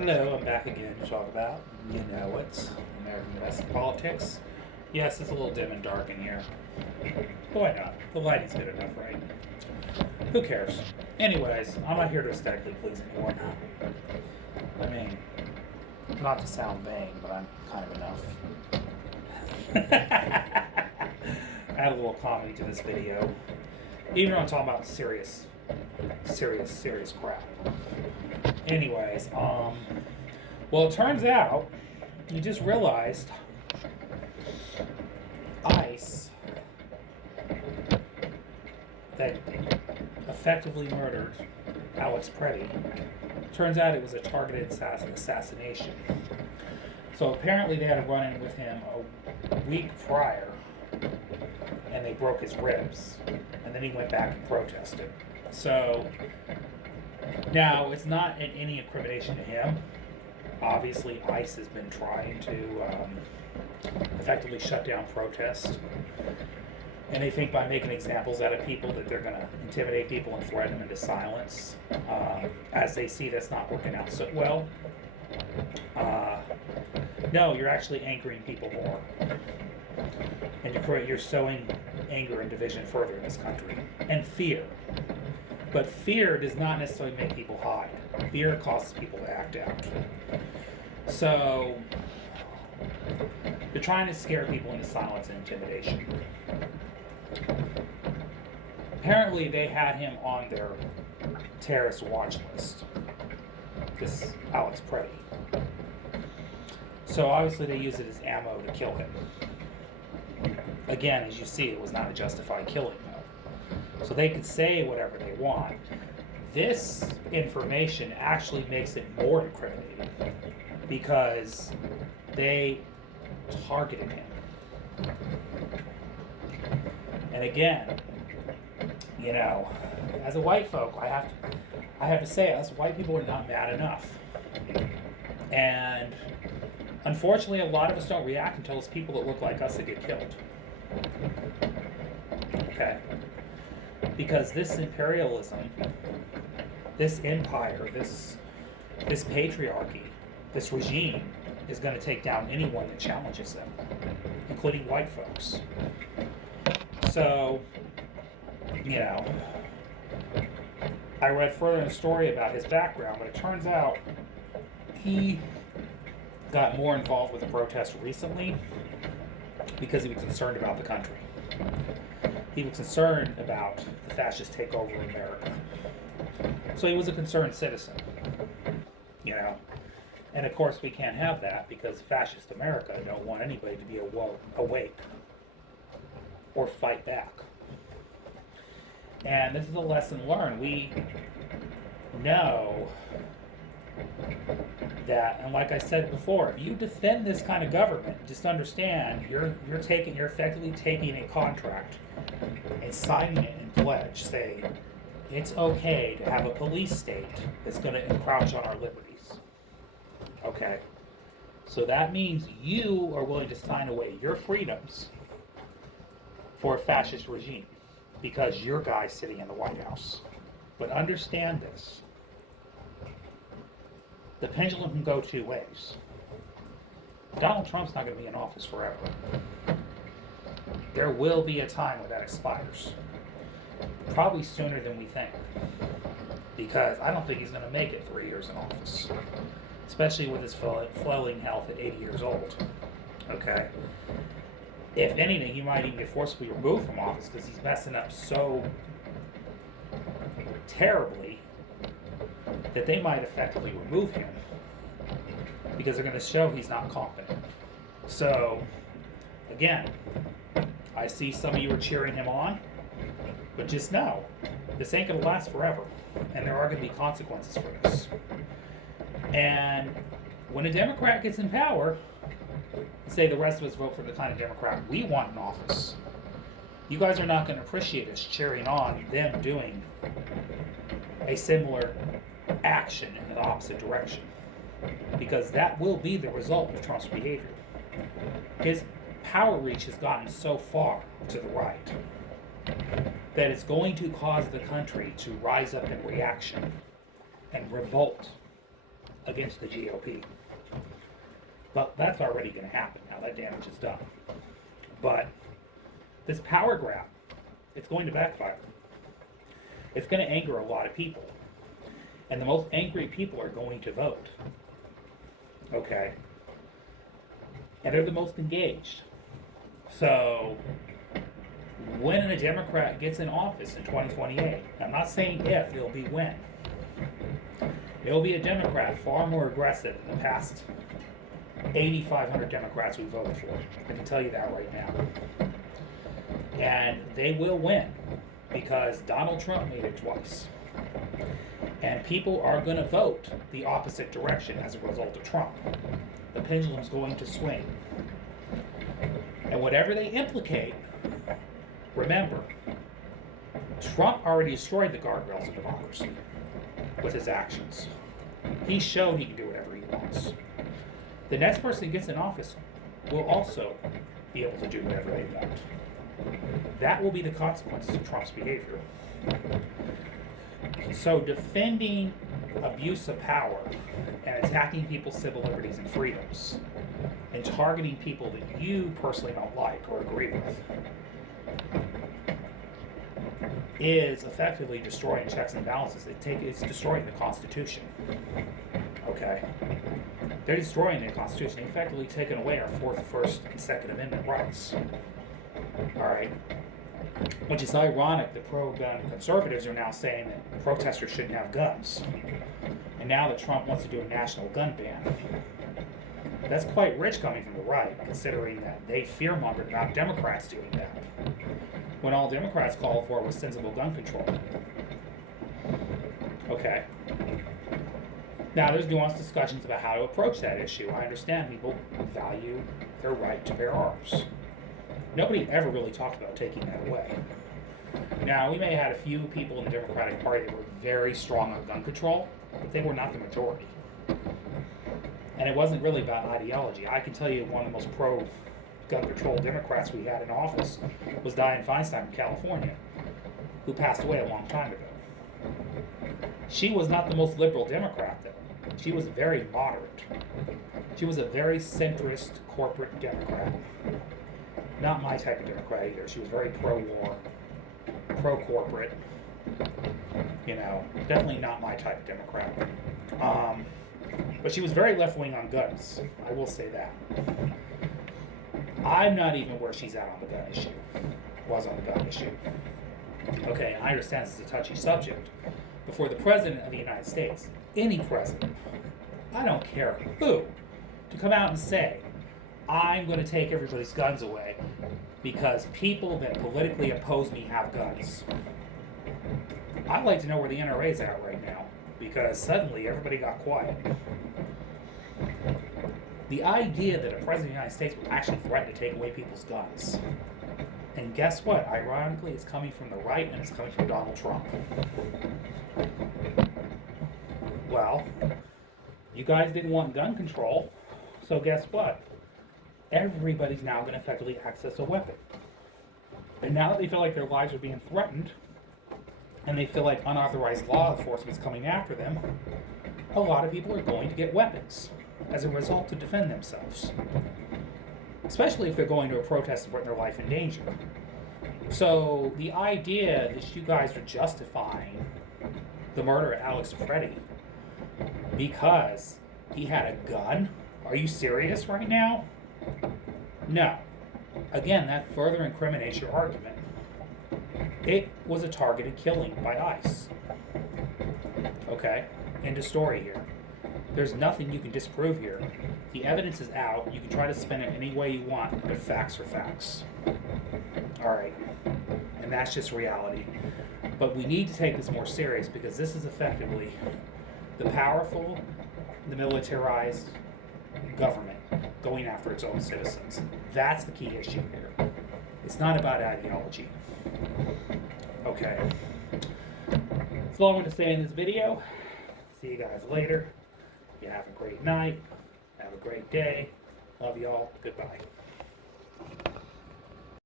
Hello, I'm back again to talk about, you know it, American domestic politics. Yes, it's a little dim and dark in here. But why not? The lighting's good enough, right? Who cares? Anyways, I'm not here to aesthetically please anyone. I mean, not to sound vain, but I'm kind of enough. Add a little comedy to this video. Even though I'm talking about serious crap. Anyways, well, it turns out you just realized ICE that effectively murdered Alex Preddy. Turns out it was a targeted assassination. So apparently they had a run-in with him a week prior, and they broke his ribs, and then he went back and protested. So now it's not any incrimination to him. Obviously, ICE has been trying to effectively shut down protests, and they think by making examples out of people that they're going to intimidate people and threaten them into silence. As they see that's not working out so well. No, you're actually angering people more, and you're sowing anger and division further in this country, and fear. But fear does not necessarily make people hide. Fear causes people to act out. So they're trying to scare people into silence and intimidation. Apparently they had him on their terrorist watch list, this Alex Preddy. So obviously they use it as ammo to kill him. Again, as you see, it was not a justified killing, though. So they could say whatever they want. This information actually makes it more incriminating because they targeted him. And again, you know, as a white folk, I have to say, us white people are not mad enough. And unfortunately, a lot of us don't react until it's people that look like us that get killed. Okay? Because this imperialism, this empire, this patriarchy, this regime is going to take down anyone that challenges them, including white folks. So, you know, I read further in the story about his background, but it turns out he got more involved with the protests recently because he was concerned about the country. He was concerned about the fascist takeover of America. So he was a concerned citizen, you know. And of course we can't have that because fascist America don't want anybody to be awake or fight back. And this is a lesson learned. We know that, and like I said before, if you defend this kind of government, just understand you're effectively taking a contract and signing it in pledge, saying it's okay to have a police state that's going to encroach on our liberties. Okay, so that means you are willing to sign away your freedoms for a fascist regime because your guy's sitting in the White House. But understand this. The pendulum can go two ways. Donald Trump's not going to be in office forever. There will be a time when that expires. Probably sooner than we think. Because I don't think he's going to make it 3 years in office. Especially with his flailing health at 80 years old. Okay? If anything, he might even get forcibly removed from office because he's messing up so terribly that they might effectively remove him because they're going to show he's not competent. So, again, I see some of you are cheering him on, but just know, this ain't going to last forever, and there are going to be consequences for this. And when a Democrat gets in power, say the rest of us vote for the kind of Democrat we want in office, you guys are not going to appreciate us cheering on them doing a similar action in the opposite direction, because that will be the result of Trump's behavior. His power reach has gotten so far to the right that it's going to cause the country to rise up in reaction and revolt against the GOP. But that's already going to happen now. That damage is done. But this power grab, it's going to backfire. It's going to anger a lot of people. And the most angry people are going to vote. Okay? And they're the most engaged. So, when a Democrat gets in office in 2028, I'm not saying if, it'll be when. It'll be a Democrat far more aggressive than the past 8,500 Democrats we voted for. I can tell you that right now. And they will win because Donald Trump made it twice. And people are going to vote the opposite direction as a result of Trump. The pendulum's going to swing. And whatever they implicate, remember, Trump already destroyed the guardrails of democracy with his actions. He showed he can do whatever he wants. The next person who gets in office will also be able to do whatever they want. That will be the consequences of Trump's behavior. So defending abuse of power and attacking people's civil liberties and freedoms and targeting people that you personally don't like or agree with is effectively destroying checks and balances. It's destroying the Constitution. Okay? They're destroying the Constitution, effectively taking away our Fourth, First, and Second Amendment rights. All right? Which is ironic that pro-gun conservatives are now saying that protesters shouldn't have guns. And now that Trump wants to do a national gun ban. That's quite rich coming from the right, considering that they fear-mongered about Democrats doing that, when all Democrats called for was sensible gun control. Okay. Now, there's nuanced discussions about how to approach that issue. I understand people value their right to bear arms. Nobody ever really talked about taking that away. Now, we may have had a few people in the Democratic Party that were very strong on gun control, but they were not the majority. And it wasn't really about ideology. I can tell you one of the most pro-gun control Democrats we had in office was Dianne Feinstein from California, who passed away a long time ago. She was not the most liberal Democrat, though. She was very moderate. She was a very centrist corporate Democrat. Not my type of Democrat either. She was very pro-war, pro-corporate. You know, definitely not my type of Democrat. But she was very left-wing on guns. I will say that. I'm not even where she's at on the gun issue. Was on the gun issue. Okay, I understand this is a touchy subject. But for the President of the United States, any president, I don't care who, to come out and say, I'm going to take everybody's guns away because people that politically oppose me have guns. I'd like to know where the NRA's at right now, because suddenly everybody got quiet. The idea that a president of the United States would actually threaten to take away people's guns. And guess what? Ironically, it's coming from the right and it's coming from Donald Trump. Well, you guys didn't want gun control, so guess what? Everybody's now going to effectively access a weapon. And now that they feel like their lives are being threatened, and they feel like unauthorized law enforcement is coming after them, a lot of people are going to get weapons as a result to defend themselves. Especially if they're going to a protest and putting their life in danger. So the idea that you guys are justifying the murder of Alex Preddy because he had a gun? Are you serious right now? No. Again, that further incriminates your argument. It was a targeted killing by ICE. Okay? End of story here. There's nothing you can disprove here. The evidence is out. You can try to spin it any way you want, but facts are facts. Alright. And that's just reality. But we need to take this more serious because this is effectively the powerful, the militarized government going after its own citizens. That's the key issue here. It's not about ideology. Okay. That's all I'm going to say in this video. See you guys later. You have a great night. Have a great day. Love you all. Goodbye.